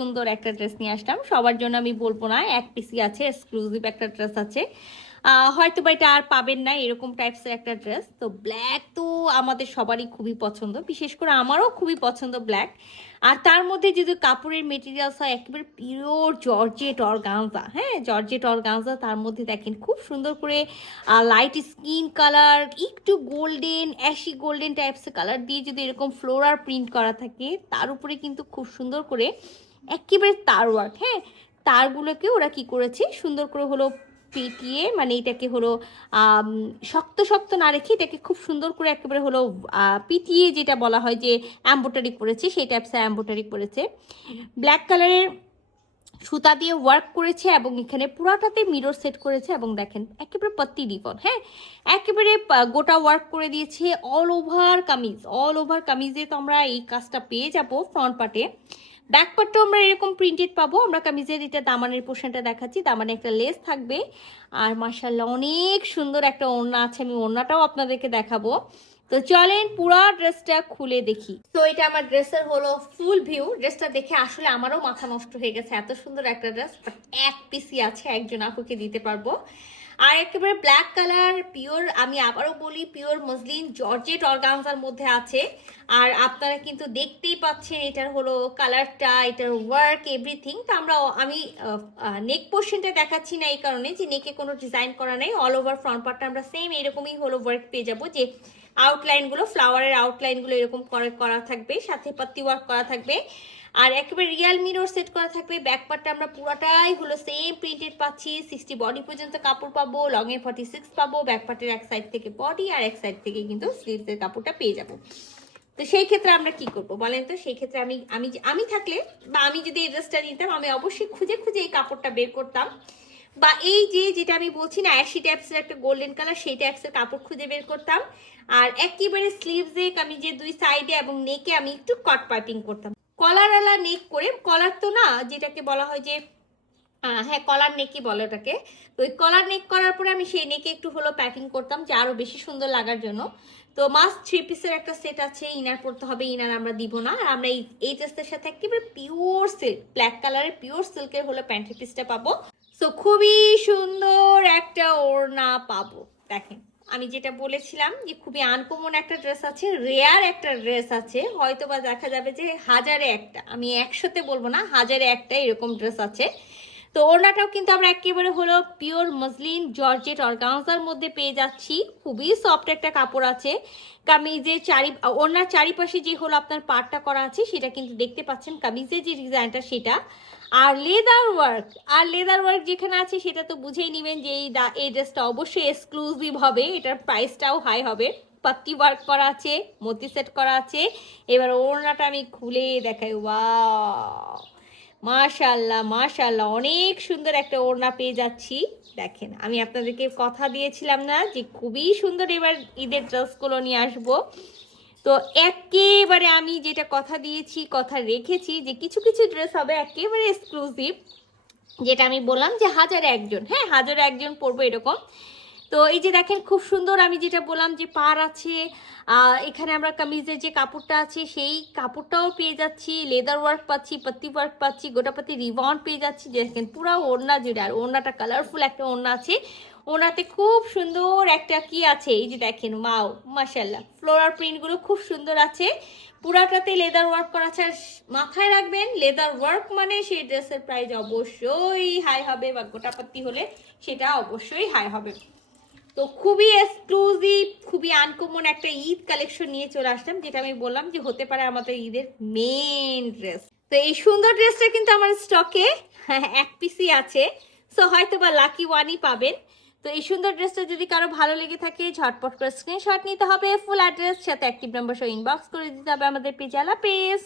সুন্দর একটা ড্রেস নিয়ে আসলাম। সবার জন্য আমি বলবো না, এক পিসি আছে, এক্সক্লুসিভ একটা ড্রেস আছে। হয়তো বা এটা আর পাবেন না এরকম টাইপসের একটা ড্রেস। তো ব্ল্যাক তো আমাদের সবারই খুবই পছন্দ, বিশেষ করে আমারও খুবই পছন্দ ব্ল্যাক। আর তার মধ্যে যদি কাপড়ের মেটেরিয়ালস হয় একেবারে পিওর জর্জেট অর্গানজা, হ্যাঁ জর্জেট অর্গানজা, তার মধ্যে দেখেন খুব সুন্দর করে লাইট স্কিন কালার, একটু গোল্ডেন অ্যাশি গোল্ডেন টাইপসের কালার দিয়ে যদি এরকম ফ্লোরার প্রিন্ট করা থাকে, তার উপরে কিন্তু খুব সুন্দর করে একেবারে তার ওয়ার্ক, হ্যাঁ তারগুলোকে ওরা কি করেছে সুন্দর করে হলো পেটিয়ে, মানে এটাকে হলো শক্ত শক্ত না রেখে এটাকে খুব সুন্দর করে একেবারে হলো পিটিয়ে, যেটা বলা হয় যে এম্বোটারি করেছে, সেই টাইপসের এম্বোটারি করেছে। ব্ল্যাক কালারের সুতা দিয়ে ওয়ার্ক করেছে এবং এখানে পুরাটাতে মিরর সেট করেছে এবং দেখেন একেবারে পত্তি রিবন, হ্যাঁ একেবারে গোটা ওয়ার্ক করে দিয়েছে all over kameez. All over কামিজে তো আমরা এই কাজটা পেয়ে যাব ফ্রন্ট পার্টে। ব্যাক পার্টটাও আমরা এরকম প্রিন্টেড পাবো। আমরা কামিজের এটা দামানের পোর্শনটা দেখাচ্ছি, দামানে একটা লেস থাকবে। আর মাশাআল্লাহ অনেক সুন্দর একটা ওড়না আছে, আমি ওড়নাটাও আপনাদেরকে দেখাবো। তো চলেন পুরো ড্রেসটা খুলে দেখি। তো এটা আমার ড্রেসের হলো ফুল ভিউ। ড্রেসটা দেখে আসলে আমারও মাথা নষ্ট হয়ে গেছে, এত সুন্দর একটা ড্রেস, বাট এক পিসি আছে, একজন আপুকে দিতে পারবো। আর একেবারে ব্ল্যাক কালার পিওর, আমি আবারও বলি পিওর মসলিন জর্জেট অর্গানজার মধ্যে আছে। আর আপনারা কিন্তু দেখতেই পাচ্ছেন এটার হলো কালারটা, এটার ওয়ার্ক এভরিথিং। তো আমি নেক পোর্শনটা দেখাচ্ছি না এই কারণে যে নেকে কোনো ডিজাইন করা নেই, অল ওভার ফ্রন্ট পার্টটা আমরা সেম এরকমই হলো ওয়ার্ক পেয়ে যাবো, যে আউটলাইনগুলো ফ্লাওয়ারের আউটলাইনগুলো এরকম করা থাকবে, সাথে পাত্তি ওয়ার্ক করা থাকবে। আর একেবারে রিয়াল মিরর সেট করা থাকবে। ব্যাক পার্টটা আমরা পুরোটাই হলো সেম প্রিন্টেড পাচ্ছি, 60 বডি পর্যন্ত কাপড় পাবো, লং এ 46 পাবো। ব্যাক পার্টের এক সাইড থেকে বডি আর এক সাইড থেকে কিন্তু স্লিভসের কাপড়টা পেয়ে যাবো। তো সেই ক্ষেত্রে আমরা কি করবো বলেন তো? সেই ক্ষেত্রে আমি থাকলে বা আমি যদি এই ড্রেসটা নিতাম, আমি অবশ্যই খুঁজে খুঁজে এই কাপড়টা বের করতাম, বা এই যেটা আমি বলছি না অ্যাশি টাইপসের একটা গোল্ডেন কালার, সেই টাইপসের কাপড় খুঁজে বের করতাম। আর একেবারে স্লিভসে কামিজের দুই সাইডে এবং নেকে আমি একটু কট পাইপিং করতাম, কলারওয়ালা নেক করে। কলার তো না, যেটাকে বলা হয় যে হ্যাঁ কলার নেকই বলে ওটাকে। তো ওই কলার নেক করার পরে আমি সেই নেকে একটু হলো প্যাকিং করতাম, যে আরো বেশি সুন্দর লাগার জন্য। তো মাস্ট 3 পিসের একটা সেট আছে, ইনার পড়তে হবে, ইনার আমরা দিব না। আর আমরা এই ড্রেসের সাথে একেবারে পিওর সিল্ক, ব্ল্যাক কালারের পিওর সিল্কের হলো প্যান্টের পিসটা পাবো। সো খুবই সুন্দর একটা ওড়না পাবো। দেখেন আমি যেটা বলেছিলাম যে খুবই আনকমন একটা ড্রেস আছে, রেয়ার একটা ড্রেস আছে, হয়তো বা দেখা যাবে যে হাজারে একটা, আমি 100তে বলবো না, হাজারে একটা এরকম ড্রেস আছে। তো ওড়নাটাও কিন্তু আমরা একেবারে হলো পিওর মসলিন জর্জেট অর্গানজার মধ্যে পেয়ে যাচ্ছি, খুবই সফট একটা কাপড় আছে। কামিজের ওড়নার চারিপাশে যে হলো আপনার পাটটা করা আছে, সেটা কিন্তু দেখতে পাচ্ছেন কামিজের যে ডিজাইনটা সেটা। আর লেদার ওয়ার্ক যেখানে আছে সেটা তো বুঝেই নেবেন যে এই ড্রেসটা অবশ্যই এক্সক্লুসিভ হবে, এটার প্রাইসটাও হাই হবে। পাত্তি ওয়ার্ক করা আছে, মতি সেট করা আছে। এবার ওড়নাটা আমি খুলে দেখাই, ওয়াও মাশাআল্লাহ মাশাআল্লাহ, অনেক সুন্দর একটা ওড়না পেয়ে যাচ্ছি। দেখেন আমি আপনাদেরকে কথা দিয়েছিলাম না যে খুবই সুন্দর এবার ঈদের ড্রেসগুলো নিয়ে আসবো। তো একেবারে আমি যেটা কথা দিয়েছি, কথা রেখেছি, যে কিছু কিছু ড্রেস হবে একেবারে এক্সক্লুসিভ, যেটা আমি বললাম যে হাজারে একজন, হ্যাঁ হাজারে একজন পরবো এরকম। তো এই যে দেখেন খুব সুন্দর, আমি যেটা বললাম যে পার আছে, এখানে আমরা কামিজের যে কাপড়টা আছে সেই কাপড়টাও পেয়ে যাচ্ছি, লেদার ওয়ার্ক পাচ্ছি, পাত্তি ওয়ার্ক পাচ্ছি, গোটাপাতি রিবন পেয়ে যাচ্ছি। দেখেন পুরো ওড়না জুড়ে, আর ওড়নাটা কালারফুল একটা ওড়না আছে। ওনাতে খুব সুন্দর একটা কি আছে, এই যে দেখেন ওয়াও মাশাআল্লাহ, ফ্লোরাল প্রিন্টগুলো খুব সুন্দর আছে, পুরাটাতে লেদার ওয়ার্ক করা আছে। আর মাথায় রাখবেন লেদার ওয়ার্ক মানে সেই ড্রেসের প্রাইস অবশ্যই হাই হবে, বা গোটাপাতি হলে সেটা অবশ্যই হাই হবে। তো খুবই এক্সক্লুসিভ, খুবই আনকমন একটা ঈদ কালেকশন নিয়ে চলে আসলাম, যেটা আমি বললাম যে হতে পারে আমাদের ঈদের মেন ড্রেস। তো এই সুন্দর ড্রেসটা কিন্তু আমার স্টকে এক পিসই আছে, সো হয়তো বা লাকি ওয়ানই পাবেন। তো এই সুন্দর ড্রেসটা যদি কারো ভালো লেগে থাকে ঝটপট করে স্ক্রিনশট নিতে হবে, ফুল অ্যাড্রেস সাথে অ্যাক্টিভ নাম্বার সহ ইনবক্স করে দিতে হবে আমাদের পেজে। আল্লাহ হাফেজ।